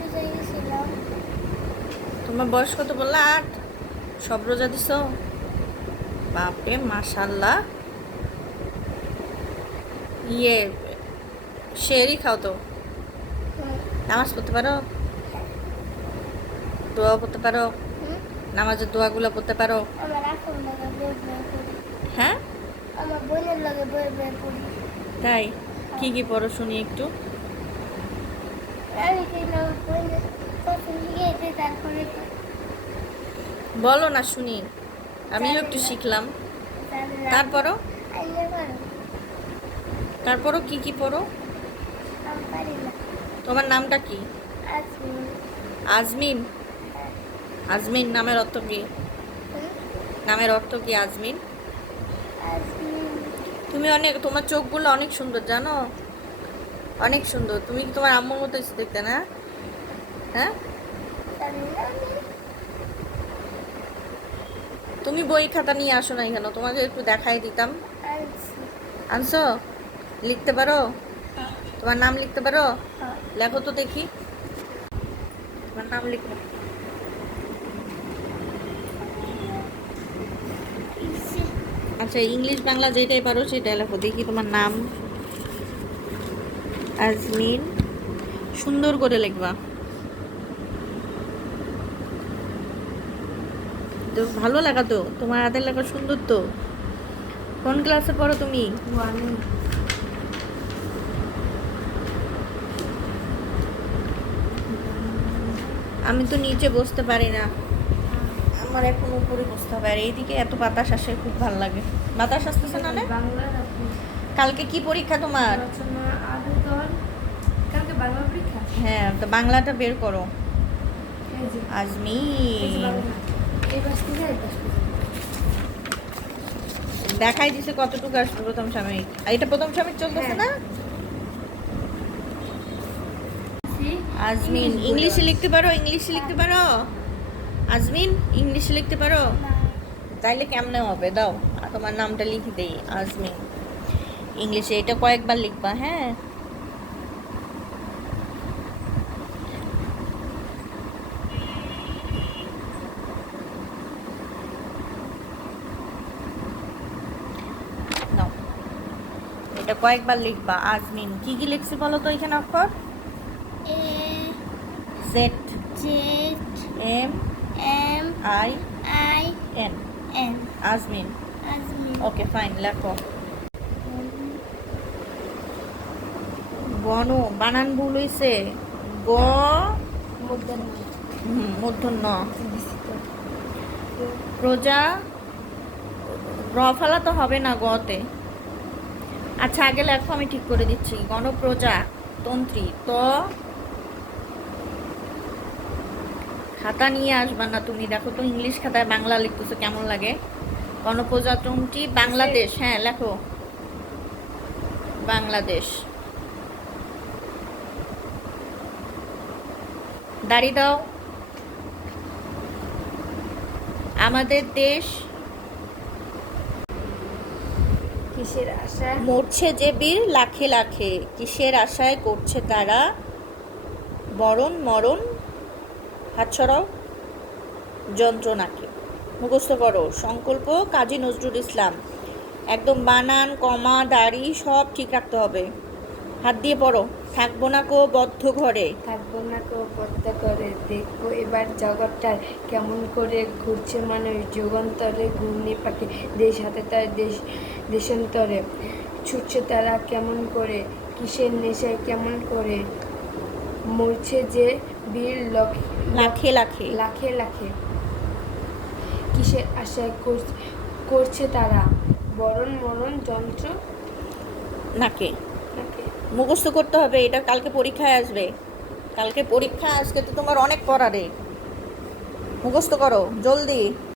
রোজায় গেছিলাম। তোমার বয়স কত বললা? 8। সব রোজা দিছো? বাপরে মাশাল্লাহ। ইয়ে শেরি খাও তো? হুম, নামাজ পড়তে পারো? হ্যাঁ, দোয়া পড়তে পারো? হুম। নামাজের দোয়াগুলো পড়তে পারো? আমার আপন লাগে বই বই পড়ি। হ্যাঁ, আমার বোনের লাগে বই বই পড়ি। তাই? কি কি পড়ো শুনি একটু। আমি কিন্তু আমার বোনের প্রথম শিখেছি, তারপরে বলো না শুনি, আমিও জানি একটু না, শিখলাম। জানি না। তারপরও আইলে পারো, তারপরও কি কি পড়ো? আমি পারি না। তোমার নামটা কি? আজকে আজমিন? আজমিন নামের অর্থ কি? নামের অর্থ কি আজমিন? আজকে তুমি অনেক, তোমার চোখগুলো অনেক সুন্দর জানো, অনেক সুন্দর। তুমি কি তোমার আম্মুর মতো দেখতে না? হ্যাঁ, জানি না আমি। তুমি বই খাতা নিয়ে আসো না কেন? তোমাকে একটু দেখাই দিতাম। আনছি। আনছো? লিখতে পারো? হ্যাঁ, তোমার নাম লিখতে পারো? হ্যাঁ। লেখো তো দেখি, তোমার নাম লিখো। ইসি। আচ্ছা, ইংলিশ বাংলা যেটাই পারো সেটাই লেখো দেখি। তোমার নাম আজমিন, সুন্দর করে লিখবা তো, ভালো লাগা তো, তোমার হাতের লেখা সুন্দর তো। কোন ক্লাসে পড়ো তুমি? ওয়ানে। আমি তো নিচে বসতে পারি না, আমার এখন উপরে বসতে হবে। আর এইদিকে এত বাতাস আসে, খুব ভালো লাগে। বাতাস আসতেছে না? বাংলার আপনি কালকে কি পরীক্ষা তোমার? রচনা আবেদন। কালকে বাংলা পরীক্ষা। হ্যাঁ, তো বাংলাটা বের করো। এই যে, এই যে আজমিন বাংলা। এই বাস থেকে এই বাস পর্যন্ত। দেখাই দিছে কতটুকু আসবে প্রথম সাময়িক। আর এটা প্রথম সাময়িক চলতেছে না? আজমিন ইংলিশে লিখতে পারো? ইংলিশে লিখতে পারো? আজমিন ইংলিশে লিখতে পারো? না, তাইলে কেমনে হবে, দাও তোমার নামটা লিখে দেই। আজমিন ইংলিশে এটা কয়েকবার লিখবা, হ্যাঁ? নাও, এটা কয়েকবার লিখবা। আজমিন কি কি লিখছি বলো তো এখানে অক্ষর? A Z, Z M, M I, I N, N. Azmin. Azmin. Okay fine, লেখো। বন, বানান ভুল হইছে। গ, মধ্যাহ্ন। মূর্ধন্য। প্রজা, র ফেলা তো হবে না গতে। আচ্ছা আগে লেখো, আমি ঠিক করে দিচ্ছি। গণপ্রজা তন্ত্রী ত, খাতা নিয়ে আসবা না তুমি। দেখো তো ইংলিশ খাতায় বাংলা লিখতেছো কেমন লাগে। গণপ্রজাতন্ত্রী বাংলাদেশ, হ্যাঁ লেখো বাংলাদেশ। দাড়ি দাও। আমাদের দেশ কিসের আশা? মরছে যে বীর লাখে লাখে, কিসের আশায় করছে তারা বরণ মরণ, হাত ছড়াও যন্ত্রণাকে। মুখস্থ করো সংকল্প কাজী নজরুল ইসলাম। একদম বানান কমা দাড়ি সব ঠিক রাখতে হবে। হাত দিয়ে পড়ো। থাকবো না কো বদ্ধ ঘরে। থাকবো না কেউ পদ্মা করে, দেখবো এবার জগৎটার কেমন করে ঘুরছে মানুষ যুগান্তরে, ঘূর্ণি পাখি দেশ হাতে তার দেশ দেশান্তরে, ছুটছে তারা কেমন করে, কিসের নেশায় কেমন করে, মরছে যে বীর লাখে লাখে। লাখে লাখে, কিসের আশায় করছে তারা বরণ মরণ যন্ত্র নাকে। নাকি। মুখস্থ করতে হবে, এটা কালকে পরীক্ষায় আসবে। কালকে পরীক্ষা, আজকে তো তোমার অনেক পড়ারে। মুখস্থ করো জলদি।